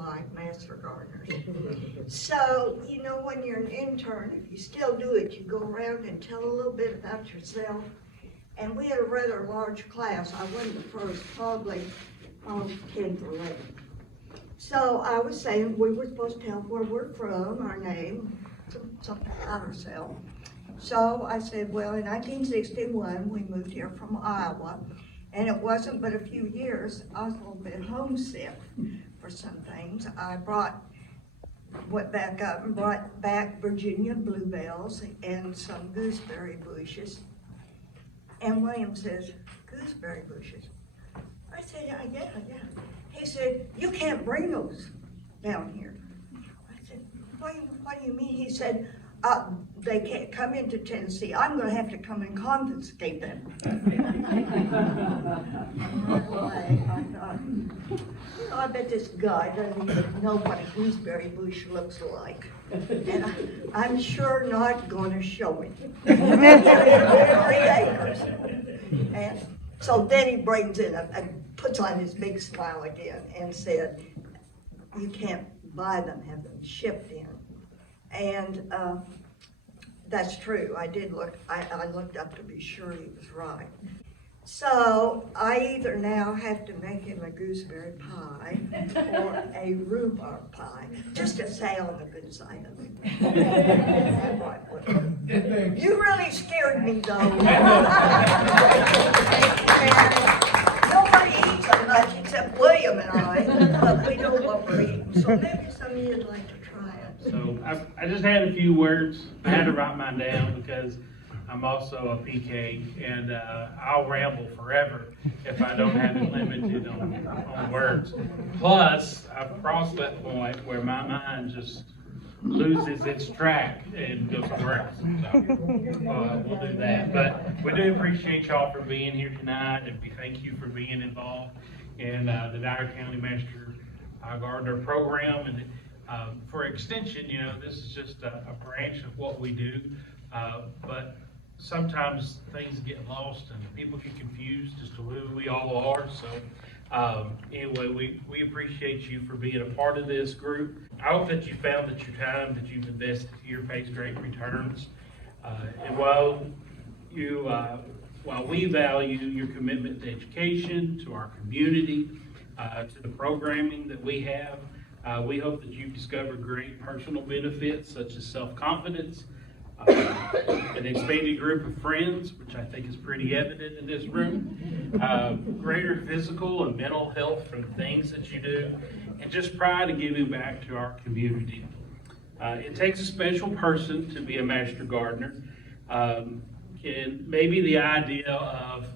like Master Gardeners. So, you know, when you're an intern, if you still do it, you go around and tell a little bit about yourself. And we had a rather large class. I wasn't the first, probably 10th or 11th. So I was saying we were supposed to tell where we're from, our name, something about ourselves. So I said, well, in 1961, we moved here from Iowa, and it wasn't but a few years. I was a little bit homesick for some things. I went back up and brought back Virginia bluebells and some gooseberry bushes. And William says, gooseberry bushes? I said, yeah. He said, you can't bring those down here. I said, what do you mean? He said, they can't come into Tennessee. I'm going to have to come and confiscate them. I bet this guy doesn't even know what a gooseberry bush looks like. And I'm sure not going to show him. 3 acres. And so then he brings in and puts on his big smile again and said, you can't buy them, have them shipped in. And that's true. I did look, I looked up to be sure he was right. So I either now have to make him a gooseberry pie or a rhubarb pie, just to say on the good side of it. You really scared me though. Nobody eats so much except William and I, but we know what we're eating. So maybe some of you'd like to try it. So I just had a few words. I had to write mine down because I'm also a PK, and I'll ramble forever if I don't have it limited on words. Plus, I've crossed that point where my mind just loses its track and goes somewhere else. So we'll do that. But we do appreciate y'all for being here tonight, and we thank you for being involved in the Dyer County Master Gardener program. And for extension, you know, this is just a branch of what we do, but sometimes things get lost and people get confused as to who we all are. So anyway, we appreciate you for being a part of this group. I hope that you found that your time that you've invested here pays great returns. And while we value your commitment to education, to our community, to the programming that we have, we hope that you've discovered great personal benefits such as self-confidence, an expanded group of friends, which I think is pretty evident in this room, greater physical and mental health from the things that you do, and just pride in giving back to our community. It takes a special person to be a master gardener, and maybe the idea of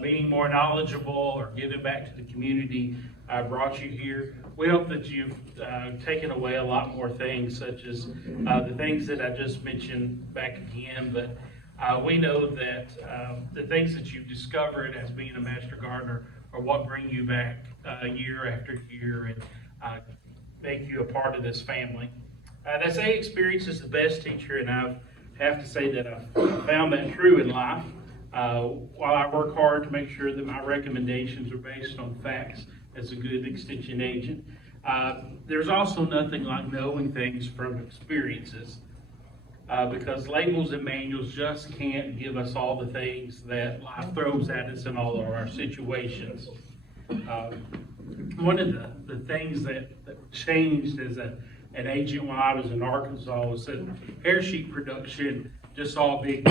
being more knowledgeable or giving back to the community brought you here. We hope that you've taken away a lot more things, such as the things that I just mentioned back again, but we know that the things that you've discovered as being a master gardener are what bring you back year after year and make you a part of this family. They say experience is the best teacher, and I have to say that I've found that true in life. While I work hard to make sure that my recommendations are based on facts as a good extension agent, there's also nothing like knowing things from experiences, because labels and manuals just can't give us all the things that life throws at us in all of our situations. One of the things that changed as an agent when I was in Arkansas was that hair sheet production just saw a big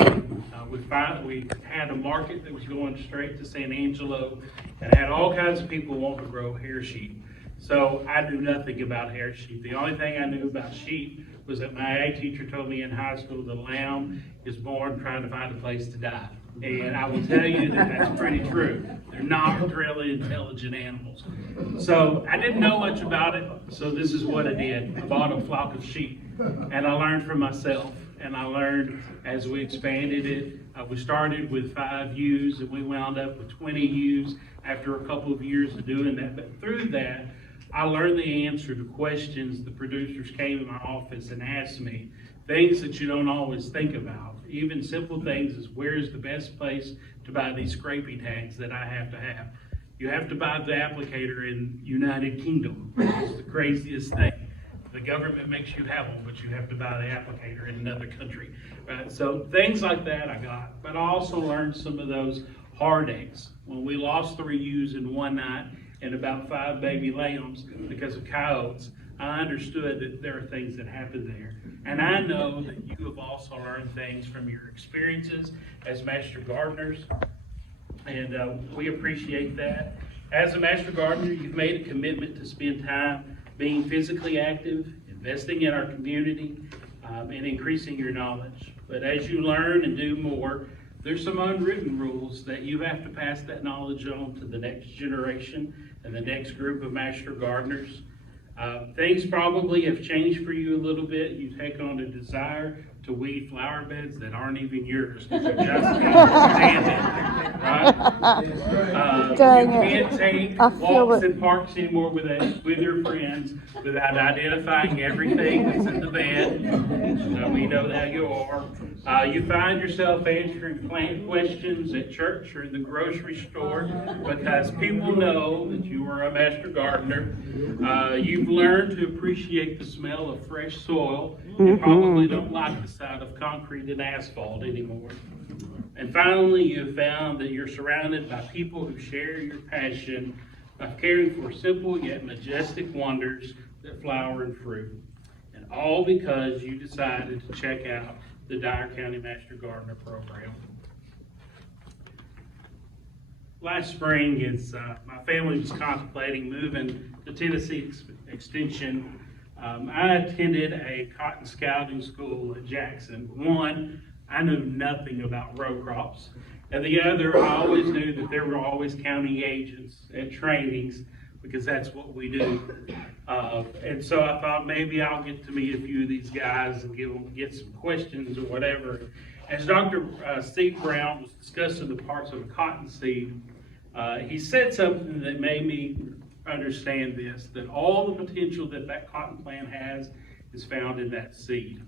we had a market that was going straight to San Angelo and had all kinds of people wanting to grow hair sheep. So I knew nothing about hair sheep. The only thing I knew about sheep was that my ag teacher told me in high school the lamb is born trying to find a place to die. And I will tell you that that's pretty true. They're not really intelligent animals. So I didn't know much about it, so this is what I did. I bought a flock of sheep, and I learned from myself. And I learned as we expanded it. We started with 5 ewes, and we wound up with 20 ewes after a couple of years of doing that. But through that, I learned the answer to questions the producers came in my office and asked me, things that you don't always think about. Even simple things as where is the best place to buy these scraping tags that I have to have. You have to buy the applicator in United Kingdom. It's the craziest thing. The government makes you have them, but you have to buy the applicator in another country. Right? So things like that I got. But I also learned some of those heartaches. When we lost 3 ewes in one night and about 5 baby lambs because of coyotes, I understood that there are things that happen there. And I know that you have also learned things from your experiences as Master Gardeners. And we appreciate that. As a Master Gardener, you've made a commitment to spend time being physically active, investing in our community, and increasing your knowledge. But as you learn and do more, there's some unwritten rules that you have to pass that knowledge on to the next generation and the next group of Master Gardeners. Things probably have changed for you a little bit. You take on a desire to weed flower beds that aren't even yours because you just can't stand it, right? Dang you it. can't take I feel walks it. in parks anymore with your friends without identifying everything that's in the bed. We know that you are. You find yourself answering plant questions at church or in the grocery store because people know that you are a Master Gardener. You've learned to appreciate the smell of fresh soil and probably don't like the sight of concrete and asphalt anymore. And finally, you've found that you're surrounded by people who share your passion of caring for simple yet majestic wonders that flower and fruit. And all because you decided to check out the Dyer County Master Gardener program. Last spring, my family was contemplating moving to Tennessee Extension. I attended a cotton scouting school at Jackson. One, I knew nothing about row crops. And the other, I always knew that there were always county agents at trainings because that's what we do. And so I thought maybe I'll get to meet a few of these guys and get some questions or whatever. As Dr. Steve Brown was discussing the parts of a cotton seed, he said something that made me understand this, that all the potential that cotton plant has is found in that seed.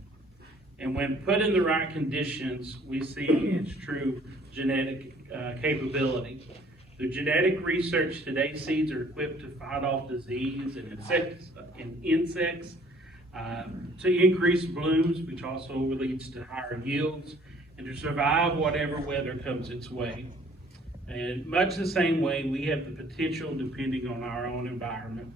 And when put in the right conditions, we see its true genetic capability. Through genetic research today, seeds are equipped to fight off disease and insects, to increase blooms, which also leads to higher yields, and to survive whatever weather comes its way. And much the same way, we have the potential depending on our own environment.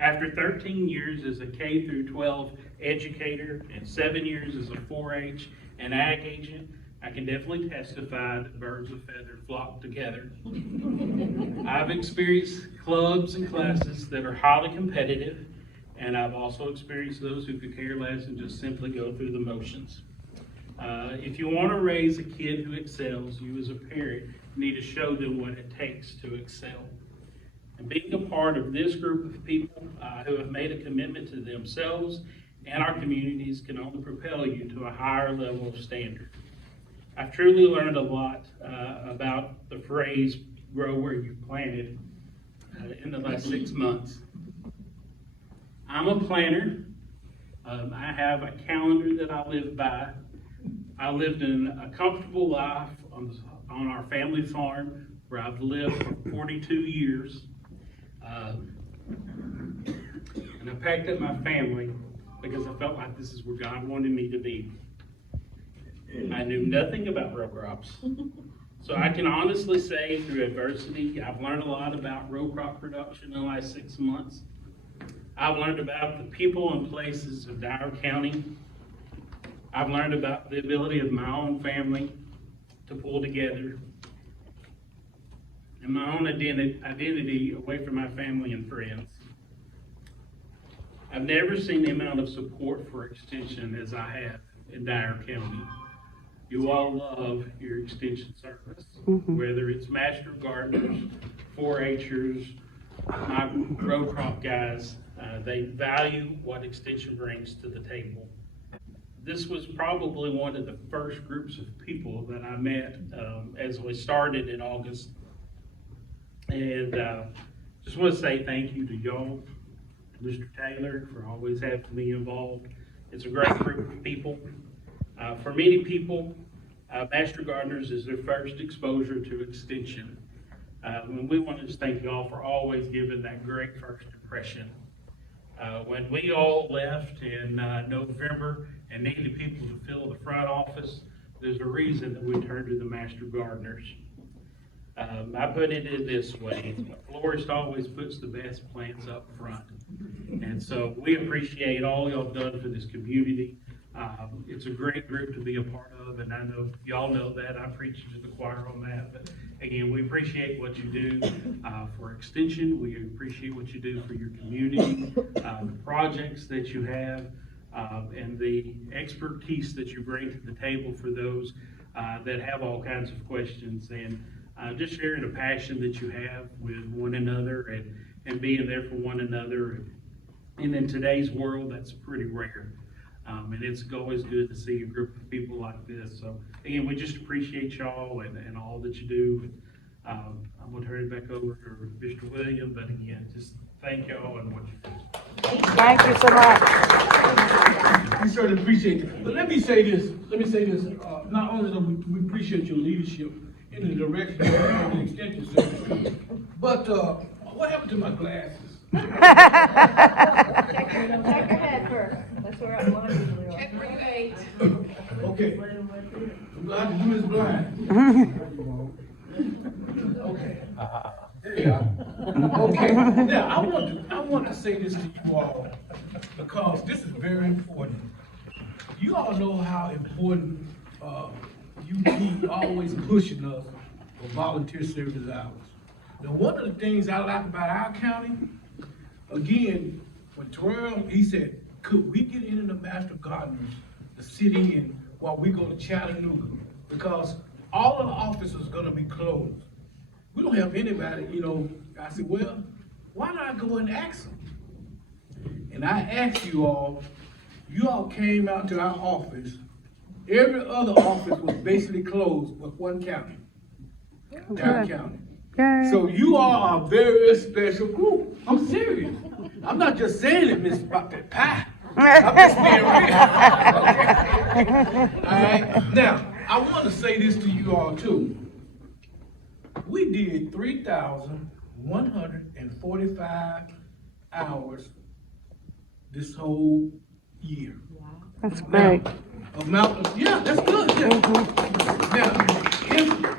After 13 years as a K through 12 educator and 7 years as a 4-H and ag agent, I can definitely testify that birds of feather flock together. I've experienced clubs and classes that are highly competitive, and I've also experienced those who could care less and just simply go through the motions. If you want to raise a kid who excels, you as a parent need to show them what it takes to excel. And being a part of this group of people who have made a commitment to themselves and our communities can only propel you to a higher level of standard. I've truly learned a lot about the phrase, grow where you planted, in the last 6 months. I'm a planner. I have a calendar that I live by. I lived in a comfortable life on our family farm where I've lived for 42 years. And I packed up my family because I felt like this is where God wanted me to be. I knew nothing about row crops. So I can honestly say through adversity, I've learned a lot about row crop production in the last 6 months. I've learned about the people and places of Dyer County. I've learned about the ability of my own family to pull together and my own identity away from my family and friends. I've never seen the amount of support for Extension as I have in Dyer County. You all love your Extension service, whether it's Master Gardeners, 4-H'ers, my row crop guys, they value what Extension brings to the table. This was probably one of the first groups of people that I met as we started in August. And just want to say thank you to y'all, Mr. Taylor, for always having me involved. It's a great group of people. For many people, Master Gardeners is their first exposure to Extension. And we want to just thank you all for always giving that great first impression. When we all left in November and needed people to fill the front office, there's a reason that we turned to the Master Gardeners. I put it in this way: a florist always puts the best plants up front. And so we appreciate all y'all done for this community. It's a great group to be a part of, and I know y'all know that. I preach to the choir on that. But again, we appreciate what you do for Extension. We appreciate what you do for your community, the projects that you have, and the expertise that you bring to the table for those that have all kinds of questions, and just sharing the passion that you have with one another and being there for one another. And in today's world, that's pretty rare. And it's always good to see a group of people like this. So again, we just appreciate y'all and all that you do. I'm going to turn it back over to Mr. William, but again, just thank y'all and what you do. Thank you so much. We certainly appreciate it. But let me say this. Not only do we appreciate your leadership in the direction of the extension service, but what happened to my glasses? Check your head first. That's where I want you. Check where you ate. Okay. I'm glad to do this blind. Okay. There you are. Okay. Now I want to say this to you all because this is very important. You all know how important UT always pushing us for volunteer service hours. Now, one of the things I like about our county, again, when Terrell, he said, could we get into the Master Gardeners to sit in while we go to Chattanooga? Because all of the offices are gonna be closed. We don't have anybody, I said, well, why not go and ask them? And I asked you all came out to our office. Every other office was basically closed but one county, Dyer County. Yay. So you all are a very special group. I'm serious. I'm not just saying it, Miss Pie. I'm just being real. Okay. All right. Now, I want to say this to you all too. We did 3,145 hours this whole year. That's great. Yeah, that's good. Yeah. Now,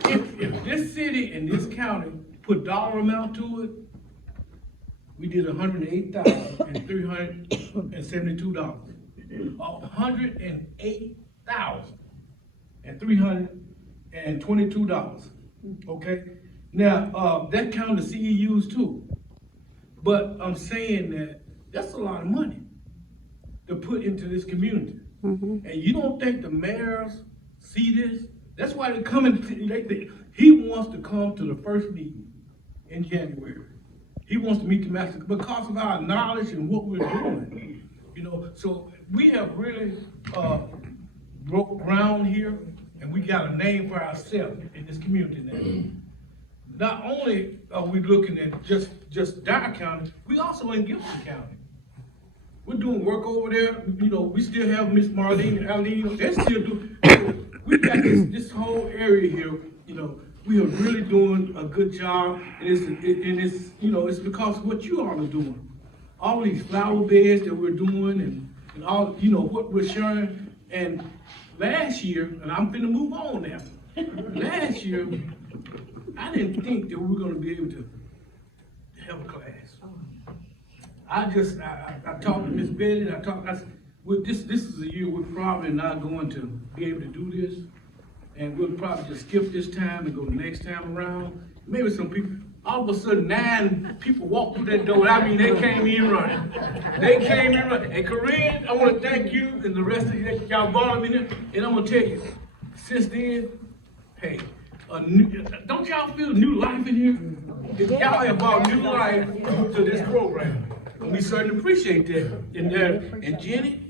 if this city and this county put dollar amount to it, we did $108,372. $108,322. Okay. Now that counts the CEUs too. But I'm saying that that's a lot of money to put into this community. And you don't think the mayors see this? That's why they come in. He wants to come to the first meeting in January. He wants to meet the master because of our knowledge and what we're doing. So we have really broke ground here, and we got a name for ourselves in this community now. Not only are we looking at just Dyer County, we also in Gibson County. We're doing work over there. We still have Miss Marlene and Aline. They still do. We got this whole area here. We are really doing a good job, and it's because of what you all are doing. All these flower beds that we're doing, and all what we're sharing. And last year, and I'm finna move on now. Last year, I didn't think that we were going to be able to have a class. I talked to Miss Betty, and I said, this is a year we're probably not going to be able to do this, and we'll probably just skip this time and go the next time around. Maybe some people, all of a sudden 9 people walked through that door. They came in running. And Carin, I want to thank you and the rest of y'all brought them in here, and I'm gonna tell you, since then, hey, don't y'all feel new life in here? Y'all have brought new life to this program. We certainly appreciate that. And Jenny,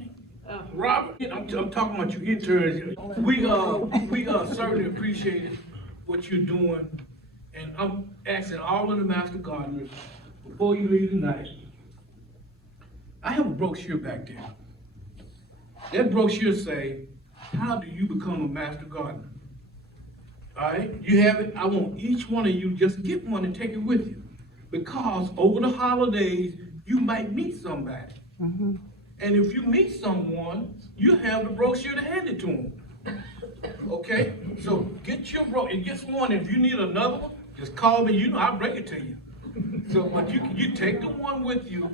Robert, I'm talking about you interns. We certainly appreciate what you're doing. And I'm asking all of the Master Gardeners, before you leave tonight, I have a brochure back there. That brochure say, how do you become a Master Gardener? All right, you have it. I want each one of you just get one and take it with you. Because over the holidays, you might meet somebody. And if you meet someone, you have the brochure to hand it to them. Okay? So get your brochure and get one. If you need another one, just call me. You know, I'll bring it to you. So, but you take the one with you.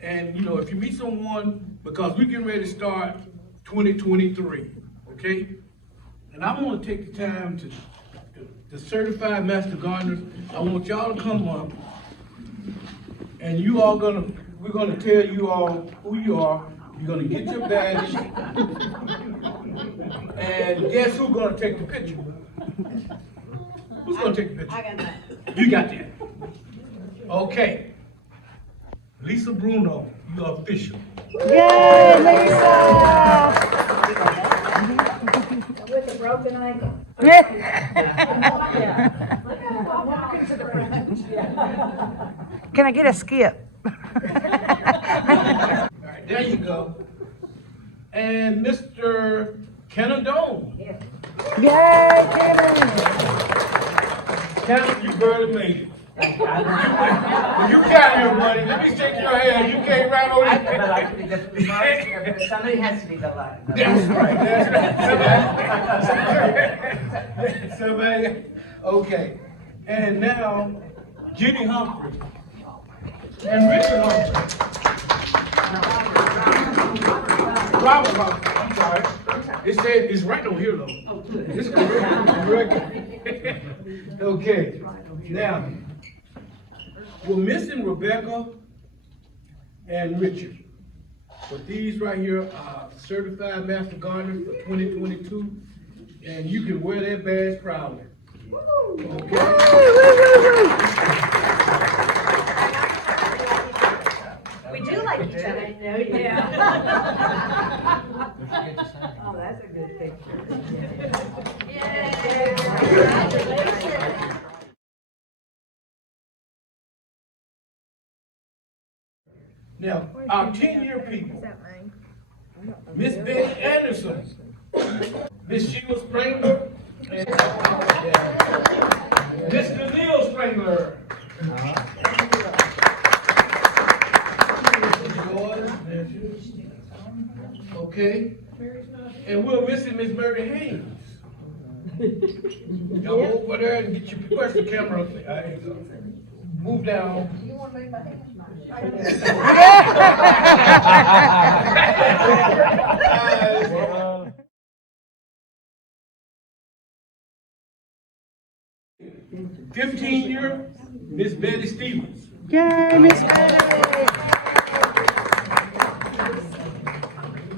And, you know, if you meet someone, because we're getting ready to start 2023. Okay? And I want to take the time to the certified master gardeners, I want y'all to come up, and you all we're gonna tell you all who you are. You're gonna get your badge, and guess who's gonna take the picture? Who's gonna take the picture? I got that. You got that. Okay. Lisa Bruno, you are official. Yay, Lisa! With a broken ankle. Can I get a skip? All right, there you go. And Mr. Canadone. Yay, Carin! Carin, you barely made it. You got here, buddy. Let me shake your hand. You came right over here. Somebody has to be the light. That's right. That's right. Somebody. Okay. And now, Jenny Humphrey and Richard Humphrey. Robert Humphrey. I'm sorry. It said it's right over here, though. Oh, good. It's correct. Okay. Now, we're missing Rebecca and Richard. But these right here are certified master gardeners for 2022, and you can wear that badge proudly. Okay? We do like each other. Yeah. Oh, that's a good picture. Yay! Congratulations. Now, our 10-year people, Miss Betty Anderson, Miss Sheila Springler, and Mr. Neil Springler. Okay, and we're missing Miss Mary Haynes. Y'all go over there and get your, where's the camera? Move down. You want to make my hands nice. 15-year, Miss Betty Stevens. Yay, Miss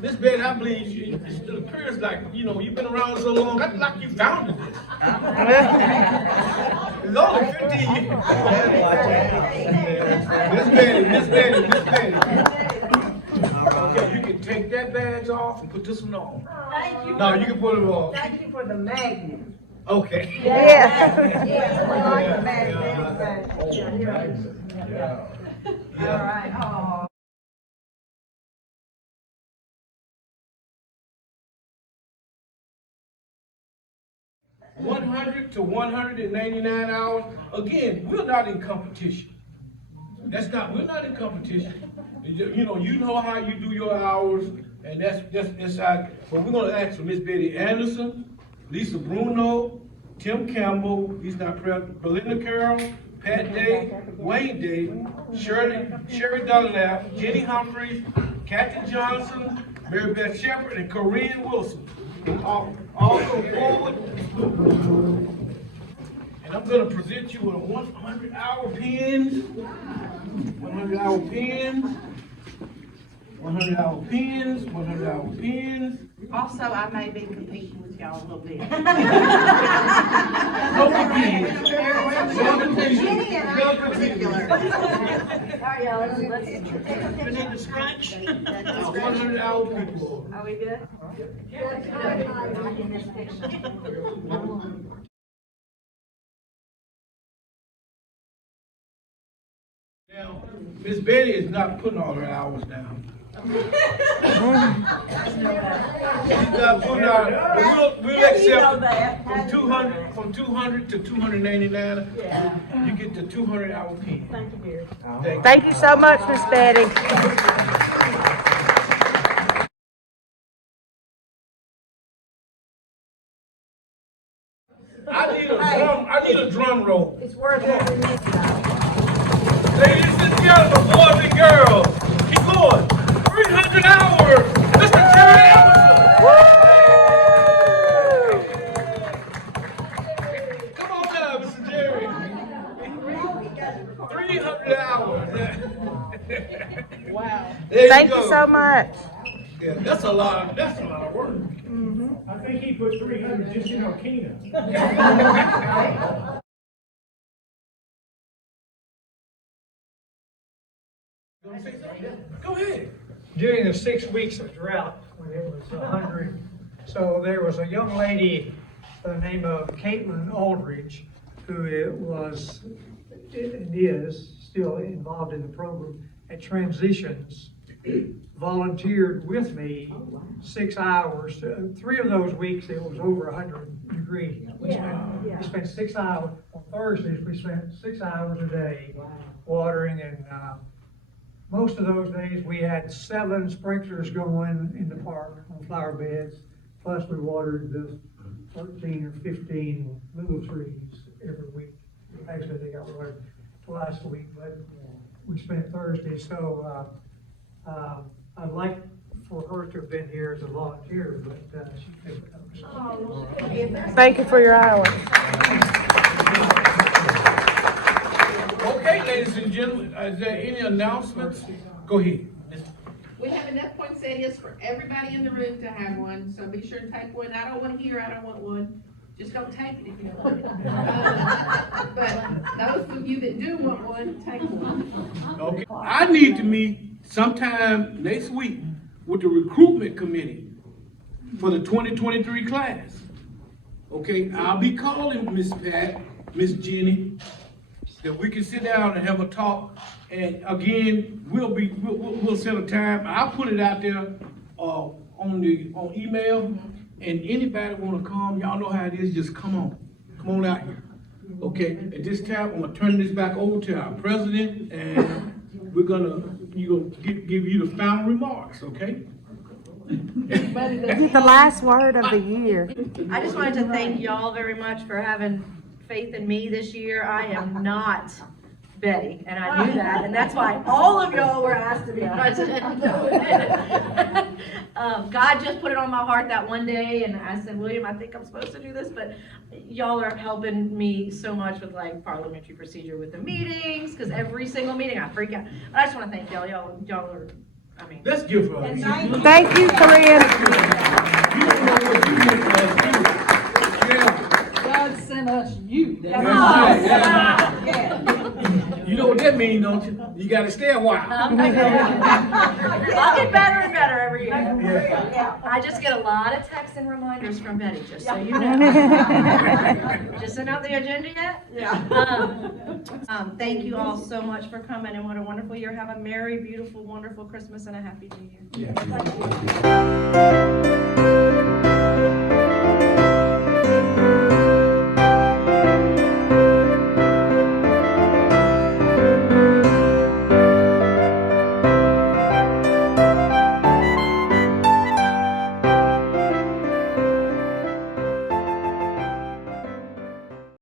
Miss Betty, I believe it appears like, you know, you've been around so long, that's like you founded this. It's only 15 years. Miss Betty. Okay, you can take that badge off and put this one on. Thank you. No, you can put it on. Thank you for the magnet. Okay. Yeah. Yes, we like the magnet. Yeah. All right. Oh. Yeah. 100 to 199 hours. Again, we're not in competition. We're not in competition. You know how you do your hours, and that's how. But we're gonna ask for Miss Betty Anderson, Lisa Bruno, Tim Campbell, he's not present, Belinda Carroll, Pat Day, Wayne Day, Sherry Dunlap, Jenny Humphreys, Kathy Johnson, Mary Beth Shepherd, and Carin Wilson. All come forward. And I'm gonna present you with a 100-hour pins, 100-hour pins, 100-hour pins, 100-hour pins. Also, I may be competing with y'all a little bit. Jenny and I in particular. All right, y'all, let's You need to scratch? 100-hour people. Are we good? Now, Miss Betty is not putting all her hours down. She's not putting out, but we'll accept from 200 to 299. You get the 200-hour pay. Thank you, dear. Thank you so much, Miss Betty. I need a drum roll. It's worth every minute. Ladies and gentlemen, boys and girls, keep going. 300 hours, Mr. Terrell. Come on now, Mr. Jerry. 300 hours. Wow. Thank you so much. Yeah, that's a lot of work. I think he put 300 just in Okina. Go ahead. During the 6 weeks of drought, when it was 100, so there was a young lady by the name of Caitlin Aldridge, who was and is still involved in the program at Transitions, volunteered with me 6 hours. 3 of those weeks, it was over 100 degrees. We spent 6 hours, on Thursdays, we spent 6 hours a day watering, and most of those days, we had 7 sprinklers going in the park on flower beds, plus we watered the 13 or 15 little trees every week. Actually, they got watered twice a week, but we spent Thursday, so I'd like for her to have been here as a volunteer, but she couldn't come. Thank you for your hours. Okay, ladies and gentlemen, is there any announcements? Go ahead. We have enough poinsettias for everybody in the room to have one, so be sure to take one. I don't want here, I don't want one. Just don't take it if you don't want it. But those of you that do want one, take one. Okay, I need to meet sometime next week with the recruitment committee for the 2023 class. Okay, I'll be calling Miss Pat, Miss Jenny, that we can sit down and have a talk. And again, we'll set a time. I'll put it out there on email. And anybody wanna come, y'all know how it is, just come on out here. Okay, at this time, I'm gonna turn this back over to our president, and you're gonna give you the final remarks, okay? The last word of the year. I just wanted to thank y'all very much for having faith in me this year. I am not Betty, and I knew that, and that's why all of y'all were asked to be president. God just put it on my heart that one day, and I said, William, I think I'm supposed to do this, but y'all are helping me so much with like parliamentary procedure with the meetings, because every single meeting I freak out. But I just want to thank y'all. Y'all are, I mean. Let's give her a hand. Thank you, Carin. God sent us you. That's right. You know what that means, don't you? You gotta stay a while. I'll get better and better every year. Yeah. I just get a lot of texts and reminders from Betty, just so you know. Just sent out the agenda yet? Yeah. Thank you all so much for coming, and what a wonderful year. Have a merry, beautiful, wonderful Christmas and a happy New Year. Yeah.